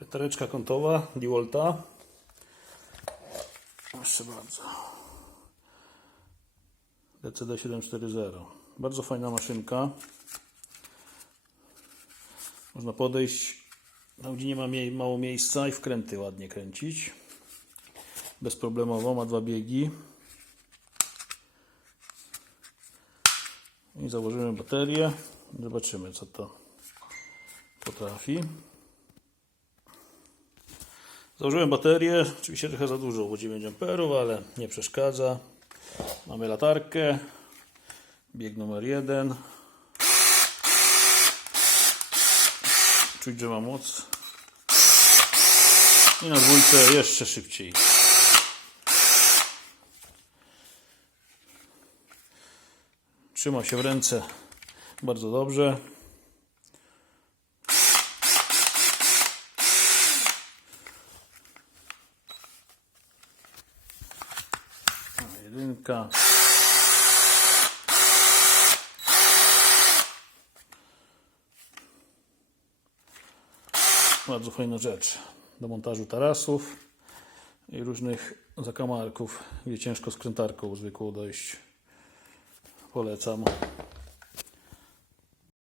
Wiertareczka kątowa Dewolta. Proszę bardzo. DCD 740. Bardzo fajna maszynka. Można podejść tam, gdzie nie ma mało miejsca i wkręty ładnie kręcić. Bezproblemowo, ma dwa biegi. I założymy baterię. Zobaczymy, co to potrafi. Założyłem baterię, oczywiście trochę za dużo, bo 9 amperów, ale nie przeszkadza. Mamy latarkę, bieg numer 1. Czuć, że ma moc. I na dwójce jeszcze szybciej. Trzyma się w ręce bardzo dobrze. Jedynka. Bardzo fajna rzecz do montażu tarasów i różnych zakamarków, gdzie ciężko skrętarką zwykłą dojść. Polecam.